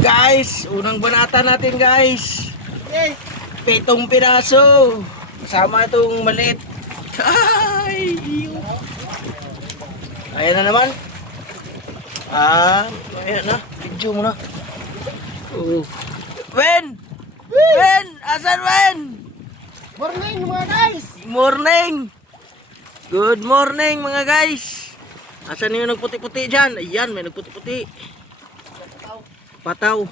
Guys, unang banata natin guys. Yes. 7 piraso. Kasama itong maliit. Ay, ayan na naman. Ayan na. Video mo na. Wen! Wen! Asan Wen? Morning mga guys. Morning! Good morning mga guys. Asan yung nagputi-puti dyan? Ayan, may nagputi-puti. Pataw.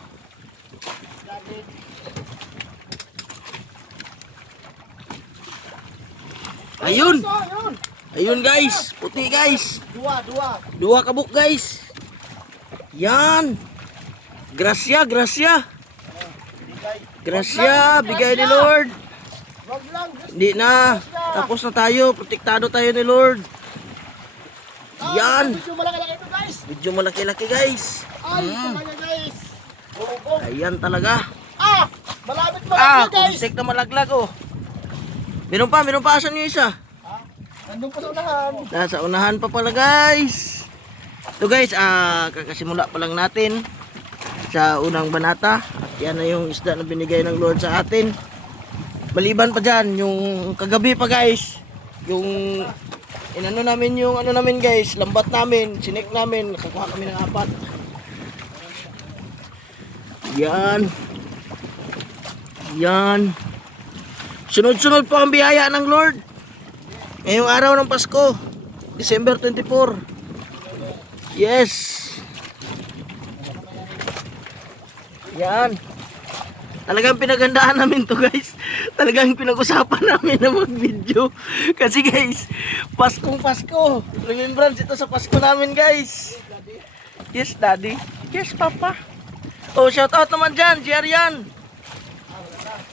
Ayun. Ayun guys, puti guys. Dua kabuk guys. Yan. Gracia, gracia. Gracia, bigay ni Lord. Hindi na. Tapos na tayo, protektado tayo ni Lord. Yan. Medyo malaki-laki ito guys. Medyo malaki-laki guys. Ay, kumanya guys. Ayan talaga. Malapit guys. Kuntik na malaglag oh. Meron pa asan yung isa? Nandun pa sa unahan. Nasa unahan pa pala guys. So guys, kakasimula pa lang natin sa unang banata. At yan na yung isda na binigay ng Lord sa atin. Maliban pa dyan, yung kagabi pa guys, yung inano namin yung ano namin guys, lambat namin, sinik namin, nakakuha kami ng 4. Yan. Yan. Sunod-sunod po ang biyaya ng Lord. Ngayong araw ng Pasko, December 24. Yes. Yan. Talagang pinagandaan namin to guys. Talagang pinag-usapan namin na mag-video. Kasi guys, Paskong Pasko. Remembrance ito sa Pasko namin guys. Yes daddy. Yes papa. Oh, shout out naman dyan, si Arian.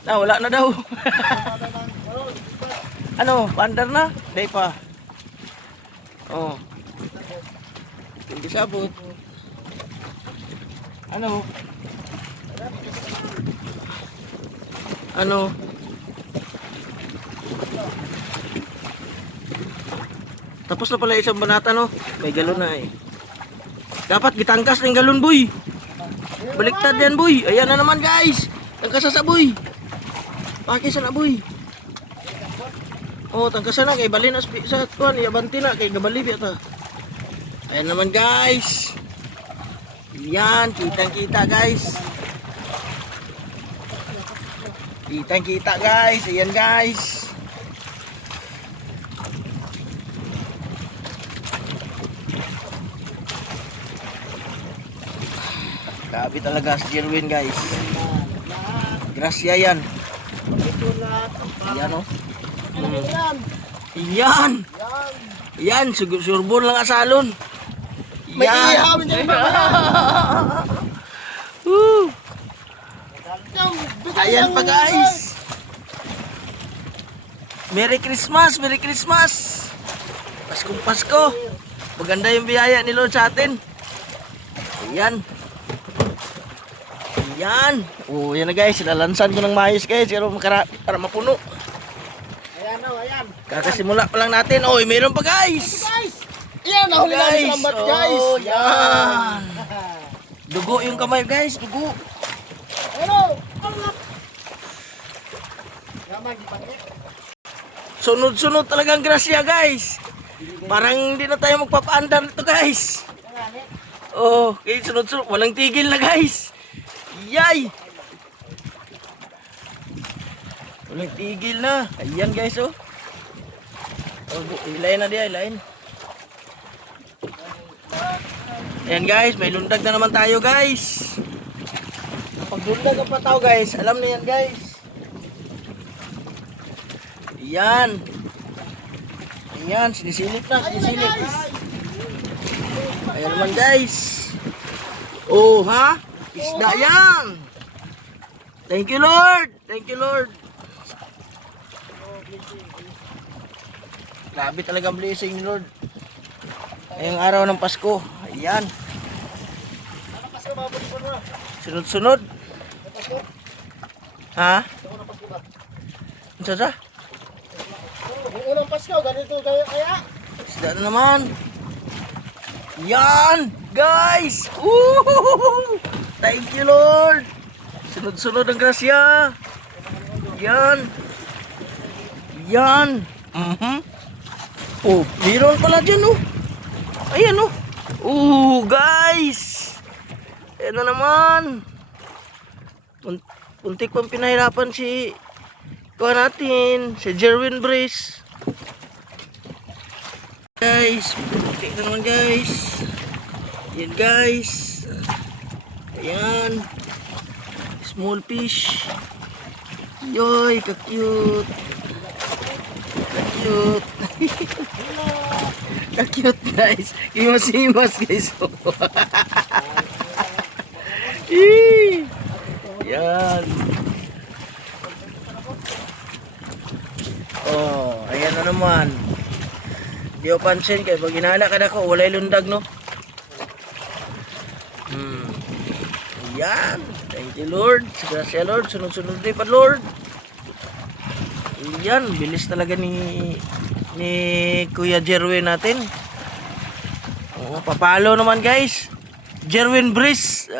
Wala na daw. Ano, paandar na? Hindi pa. Oh. Hindi sabot. Ano? Ano? Tapos na pala isang banata no? May galon na eh. Dapat gitangkas ng galon boy. Baliktad yan boy. Ayan na naman guys. Tangkas sa boy. Pakis na boy. Oh, tangkas na kay balin sa tuan. Iabanti na kay gabali biyata. Ayan naman guys. Yan, kitang-kita guys. Kitang-kita guys. Ayan guys. Grabe talaga si Jerwin guys. Gracia yan. Ayan o. Yan. Yan. Surbon lang asalon. May ihawin dyan ba? Ayan pa guys. Merry Christmas. Merry Christmas. Paskong Pasko. Maganda yung biyaya ni Lord sa atin. Ayan. Ayan. Oh, yan na guys. Lalansan ko ng maayos guys. Para mapuno. Ayan o, ayan. Kakasimula pa lang natin. Oh, mayroon pa guys. Ayan, nahuli namin sa lambat guys. Oh, yan. Dugo yung kamay guys. Dugo. Hello. Sunod-sunod talagang grasya guys. Parang hindi na tayo magpapaandar nito guys. Oh, okay, sunod-sunod. Walang tigil na guys. Yay! Walang tigil na. Ayan guys oh. Ilayin na diya, ilayin. Ayan guys, may lundag na naman tayo guys. Pag lundag ang pataw guys, alam na yan guys. Ayan. Ayan, sinisilip na, sinisilip. Ayan naman guys. Oh ha? Isda yan. Thank you Lord. Thank you Lord. Grabe talaga ang blessing ni Lord. Ngayong araw ng Pasko. Ayan. Sunod-sunod. Ha? Ano sa? Yung unang Pasko, ganito kaya. Isda na naman. Yan! Guys! Woo! Thank you, Lord. Sunod-sunod ang grasya. Yan. Yan. Oh, meron pala dyan, oh. Ayan, oh. Guys. Ayan na naman. Puntik pang pinahirapan si natin, si Jerwin Brace. Guys, puntik na naman, guys. Ayan, guys. Ayan. Small fish. Yoy, ka-cute. Ka-cute. Ka-cute, guys. Imas-imas, guys. Yan. Oh, ayan na naman. Di ko pansin kaya pag inala ka na ko, walay lundag, no? Ayan. Thank you, Lord. Grasya, Lord. Sunod-sunod din pa, Lord. Ayan. Bilis talaga ni Kuya Jerwin natin. Oh, papalo naman, guys. Jerwin Brace.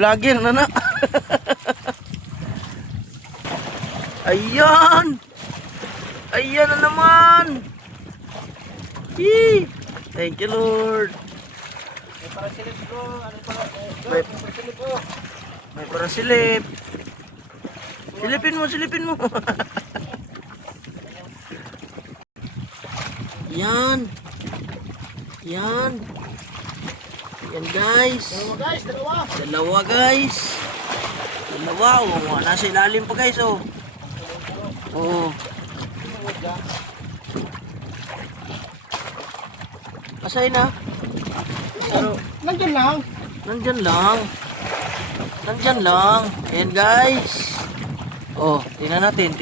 Vlogger na. Ayan. Ayan na naman. Yee. Thank you, Lord. May para silip. Silipin mo. Yan. Yan, guys. Dalawa, guys. Dalawa. Oh, nasa ilalim pa, guys, oh. Oh. Asay na. Nandyan lang. Nandyan lang. Ayan, guys. Oh, tingnan natin.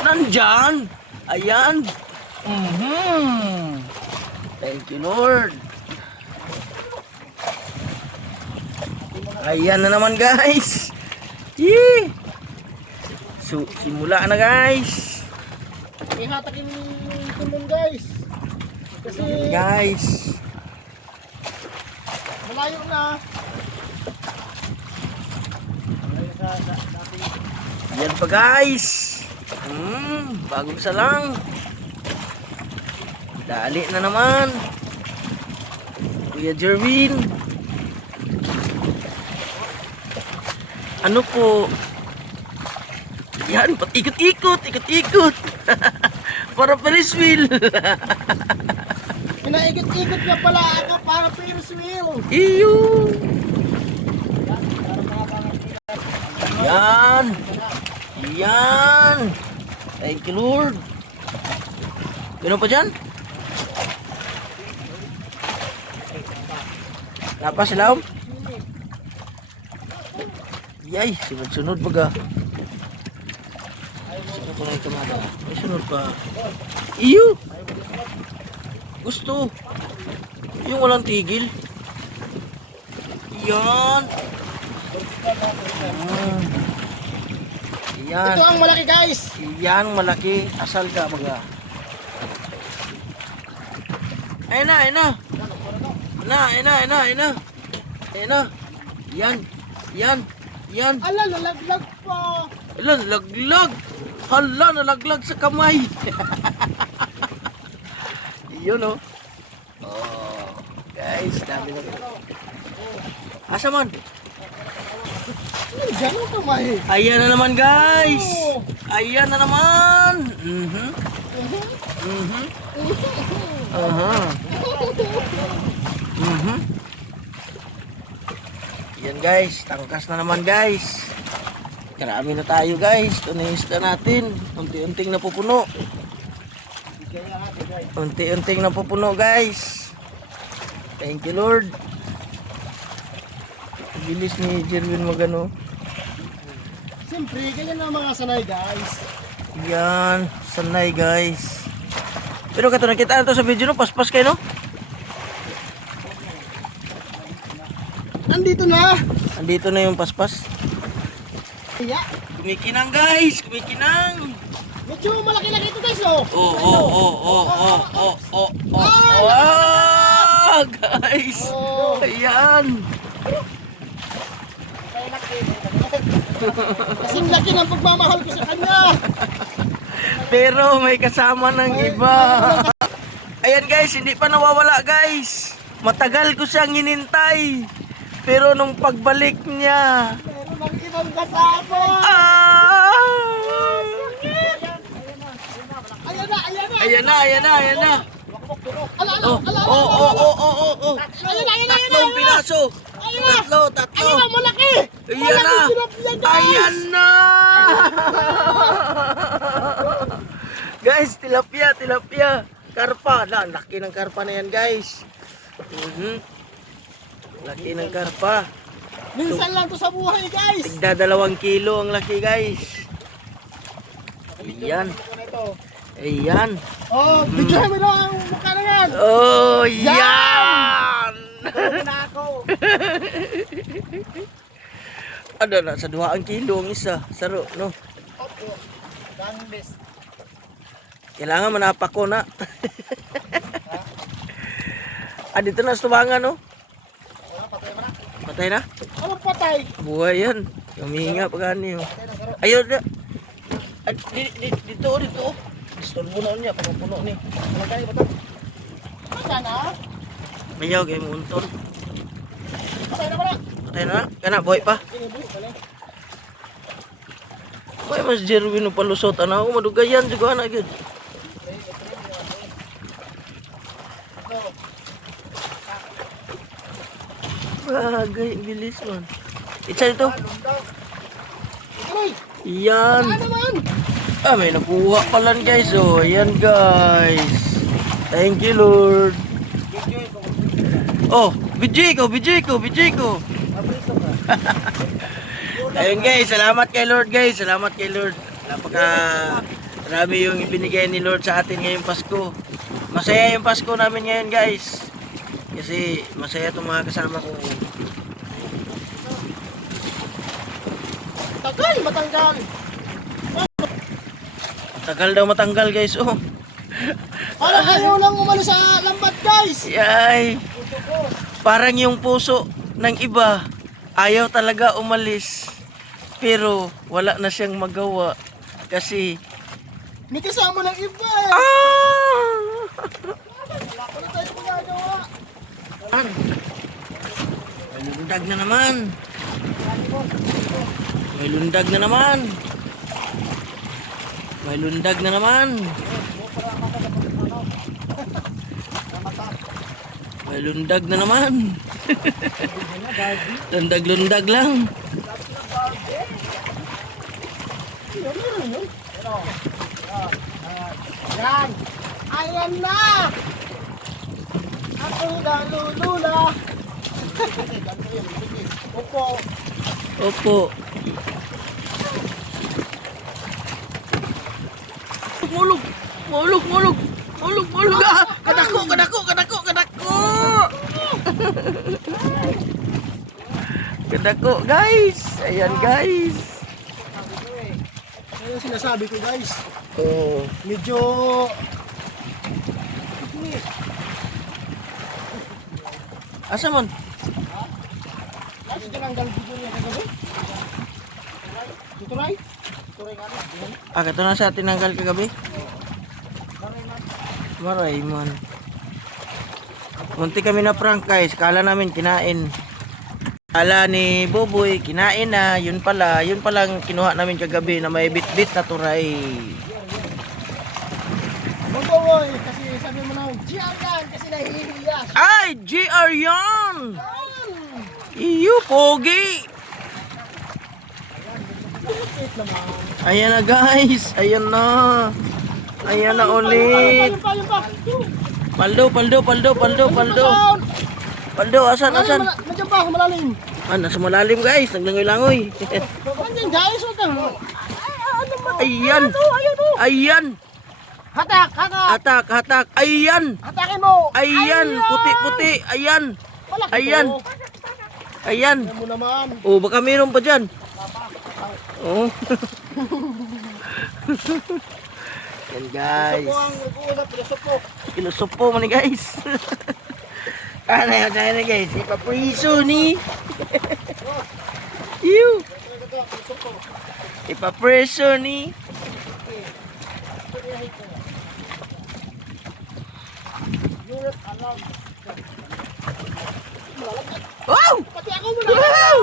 Nandyan. Ayan. Thank you, Lord. Ayan na naman, guys. Yee. Simula na, guys. Ihatakin tulong, guys. Kasi guys, malayo na. yan pa, guys. Bagong salang. Dali na naman. Kuya Jerwin. Ano po? Yan, ikot-ikot. Para Ferris wheel. Pinaikot-ikot nga pala ako para Ferris wheel. Iyo. Yan. Thank you, Lord. Gano'n pa dyan? Napa sila? Yay, sunod baga. Sunod pa nga kamada. May sunod pa. Iyo! Gusto. Yung walang tigil. Yan. Yan. Ito ang malaki, guys. Yan, malaki. Asal ka baga. Ayun na. Yan. Ala, nalaglag pa. Ala, nalaglag. Hala, nalaglag sa kamay. Yun, oh. Oh, guys, dami na. Asa man? Diyan ang kamay. Ayan na naman, guys. Ayan na naman. Yan, guys, tangkas na naman, guys. Karami na tayo, guys. Ito na yung isda natin. Unti-unting napupuno. Guys. Thank you, Lord. Bilis ni Jerwin magano. Siyempre, ganyan ang mga sanay, guys. Yan, sanay, guys. Pero kato nakita na to sa video, no? Paspas kayo, no? Andito na. Andito na yung paspas. Yeah. Kumikinang, guys. Kumikinang. Medyo malaki-laki ito, guys, oh. Oh. guys. Oh. Ayan. Kasing laki ng pagmamahal ko sa kanya. Pero may kasama ng iba. Ayan guys, hindi pa nawawala guys. Matagal ko siyang hinintay. Pero nung pagbalik niya, Meron ng ibang kasama. ayan Ayan na. ayan na. Ala. Oh. Ayan na. Tatlong piraso. Tatlo. Ayan na, malaki. Ayan na. Ayan na. Guys, tilapia. Karpa. Laki ng karpa na yan, guys. Laki ng karpa. Minsan lang to sa buhay, guys. Tigda 2 kilo ang laki, guys. Ayan. Ayan. Oh, bigyan mo na ang mukha na yan. Oh, yan! Tulog na ako. Ano na, sa 2 kilo ang isa. Saro, no? Opo. Gangbes. Kailangan manapak ko na. Dito na sa tubangan, no? Wala, patay mo na. Patay na? Anong patay? Buhay yan. Humihinga pa gani, oh. Patay na, saro. Ayun na. Dito. Istorbo na niya, puno ni. Walang kayo ba ito? Patay na? Mayaw, kayo mo untol. Patay na ba na? Patay na? Kana, buhay pa. Kinibuhi, wala. Buhay mas Jerwin no palusot. Ano ako, madugayan juga anak yun. Bagay, bilis man. Itsa dito. Tuloy. Yan. Ano naman? May nakuha pala guys. Oh, ayan guys. Thank you Lord. Oh, BJ ko. Ayun guys, salamat kay Lord guys. Salamat kay Lord. Napaka marami yung ibinigay ni Lord sa atin ngayong Pasko. Masaya yung Pasko namin ngayon guys. Kasi masaya itong mga kasama ko. Tagal, matanggal. Tagal daw matanggal guys. Oh. Parang ayaw lang umano sa lambat, guys. Yay. Parang yung puso ng iba ayaw talaga umalis. Pero wala na siyang magawa kasi May kasama ng iba eh. Wala tayo magagawa. May lundag na naman. May lundag na naman. May lundag na naman. May lundag na naman. Lundag-lundag lang. Yan. Ayan na. Ako nalulula. Opo. Opo. Mulog. Kadako. Kadako, guys. Ayan, guys. Ano yung sinasabi ko, guys? Oh. Medyo... Asa mon? Lagi tinanggal video niya kagabi. Tuturay? Tuturay nga na. Kato na sa tinanggal kagabi. Maray man. Munti kami na prank guys. Kala namin kinain. Kala ni Boboy kinain na. Yun palang kinuha namin kagabi na may bit-bit na turay. Boy, kasi sabi mo na, GR yan, kasi nahihiya. Ay! GR yan! Iyo, pogi! Ayan na guys. Ayan na. Ayan na ulit. Ayun pa. Paldo. Paldo, asan? Nandiyan pa, malalim. Nasa malalim guys. Naglangoy-langoy. Nandiyan guys, huwag kang... Ayan. Hatak. Hatak. Ayan. Hatakin mo. Ayan. Puti. Ayan. Malaki Ayan. to. Ayan. Ayan mo naman. Oh, baka mayroon pa dyan. Oh. Yan guys. Gusto ko ang nag-uulap, pilosopo. Kilusop po man guys. Ano yun, tayo na guys. Ipapriso ni. Ew. Ipapriso ni. Wow! Pati ako muna. Wow!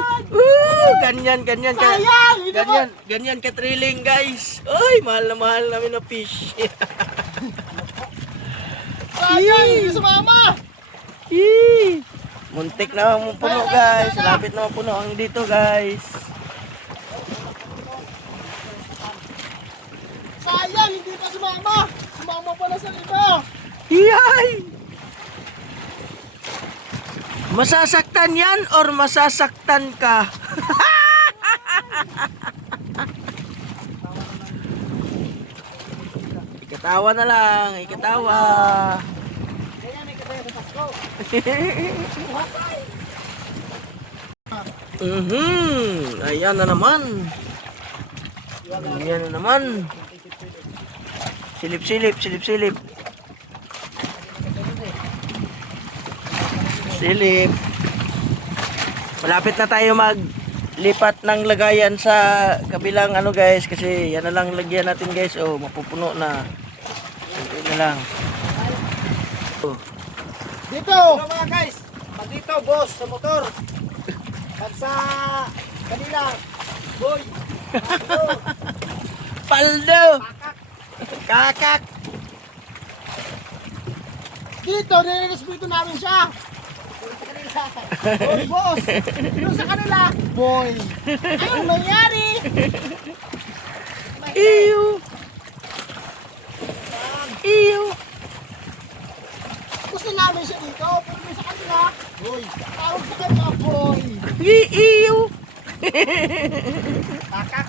Ganyan ka. Sayang! Hindi mo. Ganyan ka thrilling guys. Ay, mahal namin na fish. Sayang! Hindi sumama! Yee! Muntik na ang puno guys. Lapit na ang puno ang dito guys. Sayang! Hindi pa sumama! Sumama pala sa iba! Yay! Masasaktan yan or masasaktan ka? Ikatawa na lang, ikatawa. Ayan na naman. Ayan na naman. Silip. Silip. Malapit na tayo maglipat ng lagayan sa kabilang ano guys kasi yan na lang lagyan natin guys. Oh, mapupuno na. Yan na lang. Oh. Dito! Hello mga guys! Pag dito, boss, sa motor. Pag sa kanila, boy. Paldo. Kakak. Dito, nirespeto namin siya. Boy, boss. Doon sa kanila, boy. Anong nangyari? Iyo. Gusto namin siya dito, pero doon sa kanila, boy. Tawag sa kanya, boy. Iyo. Takak.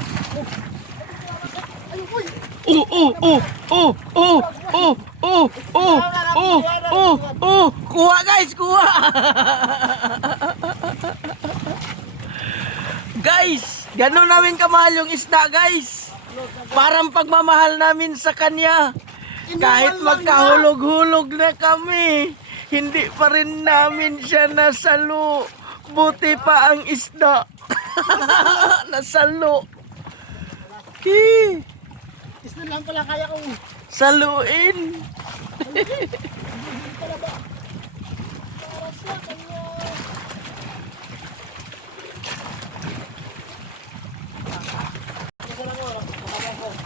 Ayun, boy. Kuha guys, kuha. Guys, gano'n namin kamahal yung isda guys. Parang pagmamahal namin sa kanya. Kahit magkahulog-hulog na kami, hindi pa rin namin siya nasalo. Buti pa ang isda. Nasalo. Isna lang pala kaya kong Saluin. para sa kanya.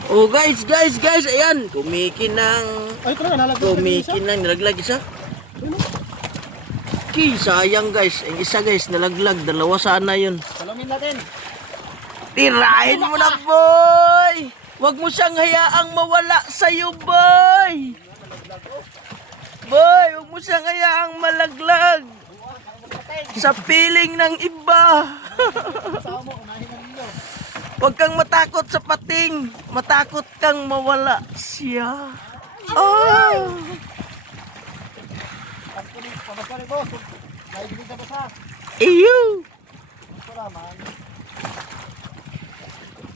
Oh guys, ayan. Kumikinang. Ay, talaga, nalaglag. Kumikinang, nalaglag isa. Sayang guys. Ang isa guys, nalaglag. Dalawa sana yun. Salamin natin. Tirahin mo na boy. Huwag mo siyang hayaang mawala sa'yo boy. Boy, huwag mo siyang hayaang malaglag. Sa piling ng iba. Kasama mo, unahin na ninyo. Huwag kang matakot sa pating. Matakot kang mawala siya. Oh. Pabasa rin, boss. Naibigin sa basa. Iyo. Wala man.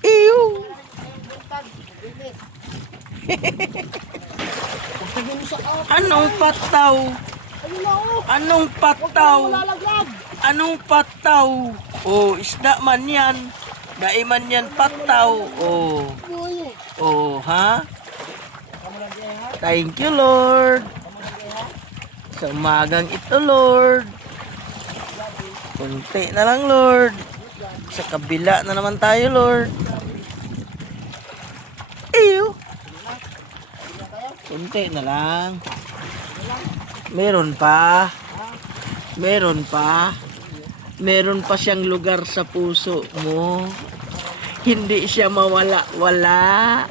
Iyo. Buntag. Bilis. Pagtagin mo sa up. Anong pataw? Ayun na, oh. Anong Huwag pataw? mo lalaglag. Anong pataw? Oh, isda man yan. Dai man yan pataw. Oh. Boy. Oh, ha? Kamu lagi, ha? Thank you, Lord. Kamu lagi, ha? Sa umagang ito, Lord. Kunti na lang, Lord. Sa kabila na naman tayo, Lord. Ew. Kunti na lang. Meron pa. Meron pa. Meron pa siyang lugar sa puso mo. Hindi siya mawala-wala.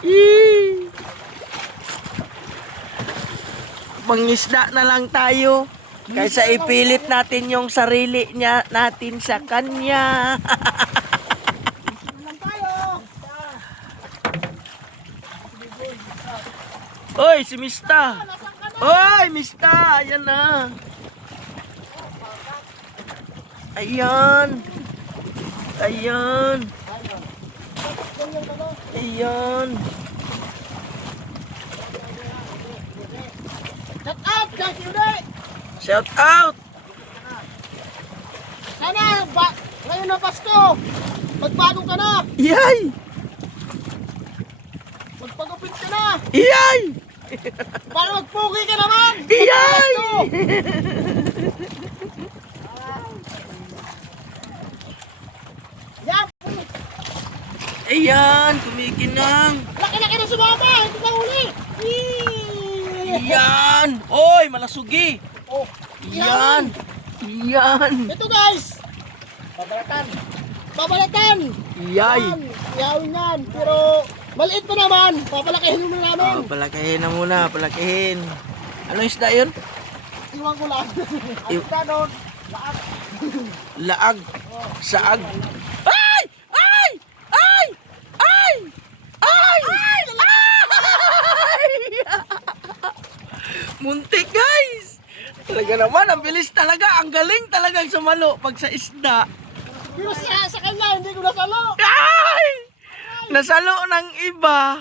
Yee. Mangisda na lang tayo. Kaysa ipilit natin yung sarili niya natin sa kanya. Naman tayo. Oy, si Mista. Oy, Mista. Ayan na. Ayan. Ayan. Ayan. Diyan, Kyuday! Shout out! Sana, ngayon na Pasko, magbago ka na! Iyay! Magpagupit ka na! Iyay! Para magpugi ka naman! Iyay! Yan! Ayan, kumikinang. Laki-laki na sumama! Hindi na huli! Iyan! Oy, malasugi! Oh, Iyan! Iyan! ito guys! Babalatan! Babalatan! Iyay! Yan, iyawin yan. Pero maliit pa naman. Papalakihin mo namin. Oh, palakihin na muna, palakihin. Ano isda yun? Iwan ko lang. Ang Iw- isda doon, lahat. Laag. Saag. Ay! Ay! Ay! Ay! Ay! Ay! Muntik guys! Talaga naman, ang bilis talaga. Ang galing talagang sumalo pag sa isda. Pero sa kanya, hindi ko nasalo. Ay! Nasalo ng iba.